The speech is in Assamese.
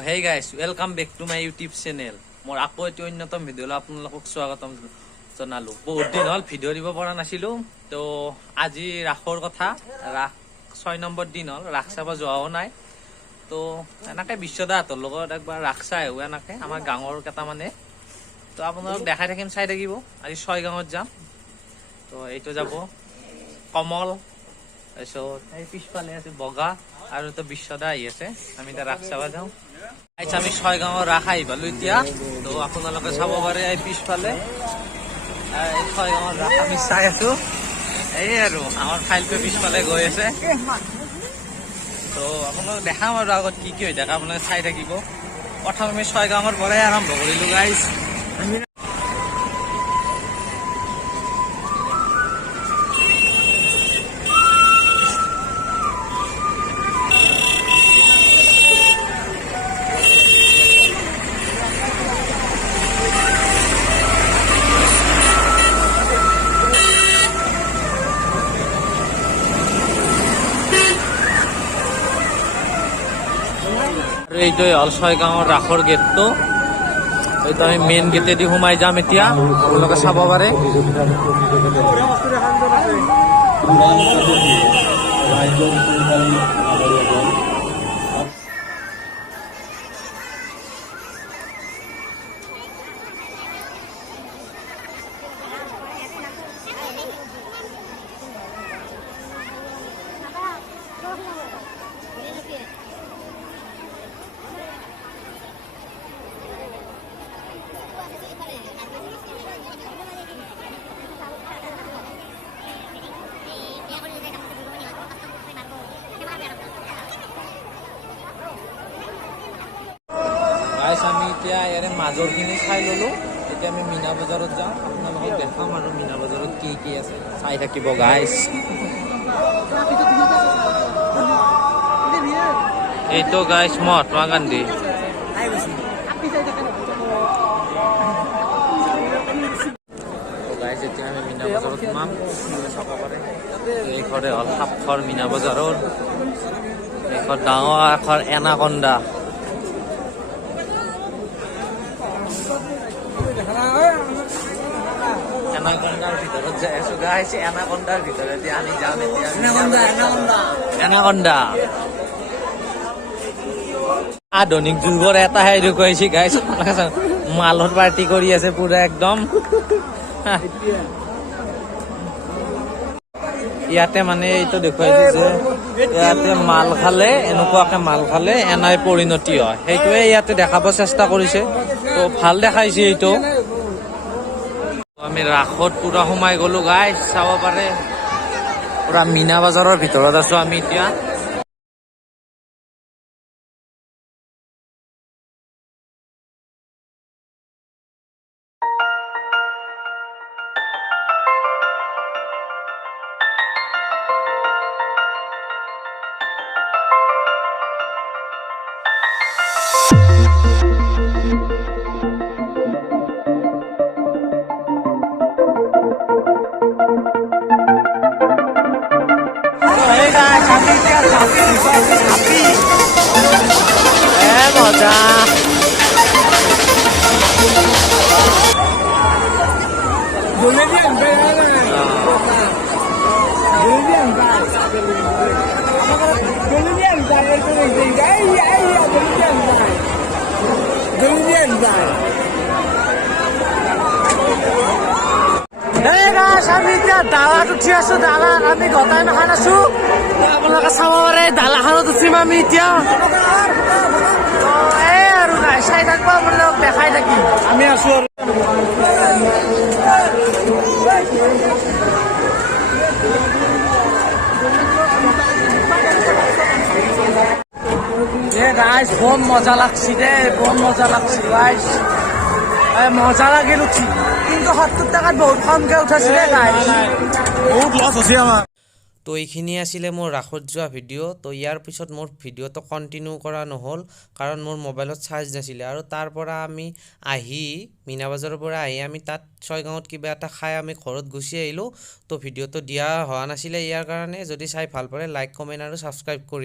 hey guys, welcome back to my YouTube channel. মোৰ আকৌ এটি অন্যতম ভিডিঅ'লৈ আপোনালোকক স্বাগতম জনালো। বহুত দিন হ'ল ভিডিঅ' দিব পৰা নাছিলো। তো আজি ৰাসৰ কথা, ৰাস 6 নম্বৰ দিন হ'ল, ৰাস চাব যোৱাও নাই। তো এনেকে বিশ্বদাহঁতৰ লগত একবাৰ ৰাস চাই আহোঁ এনেকে আমাৰ গাঁৱৰ কেইটামানে। তো আপোনালোক দেখাই থাকিম, চাই থাকিব। আজি 6 গাঁৱত যাম। তো এইটো যাব কমল, তাৰপিছত এই পিছফালে আছে বগা, আৰু তো বিশ্বদা আহি আছে। আমি এতিয়া ৰাস চাব যাওঁ। আমি 6 গাঁৱৰ ৰাস আহি পালো এতিয়া। তো আপোনালোকে চাব পাৰে এই পিছফালে এই 6 গাঁৱৰ ৰাস আমি চাই আছো। এই আৰু আমাৰ ফাইলটো পিছফালে গৈ আছে। তো আপোনালোক দেখাম আৰু আগত কি কি হৈ থাকে, আপোনালোকে চাই থাকিব। প্ৰথম আমি 6 গাঁৱৰ পৰাই আৰম্ভ কৰিলো গাইজ। এইটোৱে হ'ল 6 গাঁৱৰ ৰাসৰ গেটটো। এইটো আমি মেইন গেটেদি সোমাই যাম এতিয়া, আপোনালোকে চাব পাৰে। আমি এতিয়া ইয়াৰে মাজৰখিনি চাই ললো। এতিয়া আমি মীনা বজাৰত যাওঁ, আপোনালোকক দেখাম আৰু মীনা বজাৰত কি কি আছে চাই থাকিব গাইজ। এইটো গাইজ মহাত্মা গান্ধী। গাইজ এতিয়া আমি মীনা বজাৰত সোমাম, চাব পাৰে। এইখনে হ'ল সাপখৰ মীনা বজাৰৰ। এইখন ডাঙৰ এখন এনাকন্দা। এনাকন্দাৰ ভিতৰত যাই আছো গাইজ। এনাকন্দাৰ ভিতৰত আমি যাম এতিয়া। এনাকন্দা আধুনিক যুগৰ এটা হেৰি কৈছে গাইজ। মালৰ পাৰ্টি কৰি আছে পুৰা একদম। ইয়াতে মানে এইটো দেখুৱাই দিছে, ইয়াতে মাল খালে, এনেকুৱাকে মাল খালে এনাই পৰিণতি হয়, সেইটোৱে ইয়াতে দেখাব চেষ্টা কৰিছে। তো ভাল দেখাইছে এইটো। আমি ৰাসত পুৰা সোমাই গলো গাইজ, চাব পাৰে। পুৰা মীনা বজাৰৰ ভিতৰত আছো আমি এতিয়া। মজা আমি এতিয়া ডালাত উঠি আছো। ডালাত আমি গতাই নখান আছো। আপোনালোকে চাব পাৰে ডালাখনত উঠিম আমি এতিয়া। এই আৰু নাই চাই থাকিব, আপোনালোক দেখাই থাকিম। আমি আছো আৰু গাইজ। বম মজা লাগছি দে, বম মজা লাগছি গাইজ। মজা লাগিল উঠি, কিন্তু 70 টাকাত বহুত কমকে উঠাইছিলে গাইজ, বহুত লছ হৈছে আমাৰ। তো এইখিনি আছিলে মোৰ ৰাসত যোৱা ভিডিঅ'। তো ইয়াৰ পিছত মোৰ ভিডিঅ'টো কণ্টিনিউ কৰা নহ'ল, কাৰণ মোৰ মোবাইলত চাৰ্জ নাছিলে। আৰু তাৰ পৰা আমি আহি মীনা বজাৰৰ পৰা আহি আমি তাত 6 গাঁৱত কিবা এটা খাই আমি ঘৰত গুচি আহিলোঁ। তো ভিডিঅ'টো দিয়া হোৱা নাছিলে ইয়াৰ কাৰণে। যদি চাই ভাল পালে লাইক, কমেণ্ট আৰু ছাবস্ক্ৰাইব কৰি